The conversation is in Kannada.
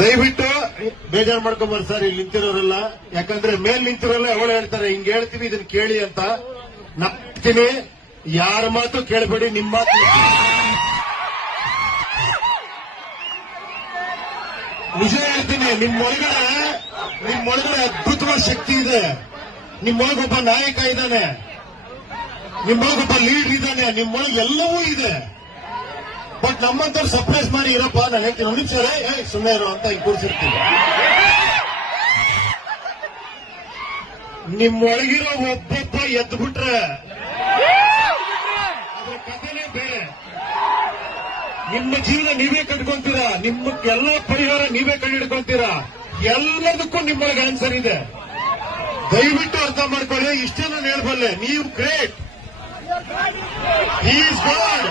ದಯವಿಟ್ಟು ಬೇಜಾರು ಮಾಡ್ಕೊಂಬಾರ ಸರ್, ಇಲ್ಲಿ ನಿಂತಿರೋರೆಲ್ಲ. ಯಾಕಂದ್ರೆ ಮೇಲ್ ನಿಂತಿರೋಲ್ಲ ಅವಳು ಹೇಳ್ತಾರೆ ಹಿಂಗ್ ಹೇಳ್ತೀವಿ ಇದನ್ನ ಕೇಳಿ ಅಂತ. ನಂಬ್ತೀನಿ, ಯಾರ ಮಾತು ಕೇಳಬೇಡಿ, ನಿಮ್ಮ ಮಾತು. ನಿಜ ಹೇಳ್ತೀನಿ, ನಿಮ್ಮೊಳಗಡೆ ಅದ್ಭುತವಾದ ಶಕ್ತಿ ಇದೆ. ನಿಮ್ಮೊಳಗೊಬ್ಬ ನಾಯಕ ಇದ್ದಾನೆ, ನಿಮ್ಮೊಳಗೊಬ್ಬ ಲೀಡರ್ ಇದ್ದಾನೆ, ನಿಮ್ಮೊಳಗೆ ಎಲ್ಲವೂ ಇದೆ. ಬಟ್ ನಮ್ಮಂತವ್ರು ಸರ್ಪ್ರೈಸ್ ಮಾಡಿ ಇರಪ್ಪ, ನಾನು ಹೇಳ್ತೀನಿ ಒಂದು ನಿಮಿಷ ಸುಮ್ಮನೆ ಇರೋ ಅಂತ ಈಗ ಕೂರಿಸಿರ್ತೀನಿ. ನಿಮ್ಮೊಳಗಿರೋ ಒಬ್ಬೊಬ್ಬ ಎದ್ಬಿಟ್ರೆ ಅದ್ರ ಕಥೆನೇ ಬೇರೆ. ನಿಮ್ಮ ಜೀವನ ನೀವೇ ಕಟ್ಕೊಂತೀರಾ, ನಿಮ್ಗೆಲ್ಲ ಪರಿಹಾರ ನೀವೇ ಕಂಡುಹಿಡ್ಕೊಂತೀರಾ. ಎಲ್ಲದಕ್ಕೂ ನಿಮ್ಮೊಳಗೆ ಆನ್ಸರ್ ಇದೆ. ದಯವಿಟ್ಟು ಅರ್ಥ ಮಾಡ್ಕೊಳ್ಳಿ. ಇಷ್ಟೇ ನಾನು ಹೇಳ್ಬಲ್ಲೆ, ನೀವು ಗ್ರೇಟ್. He is god.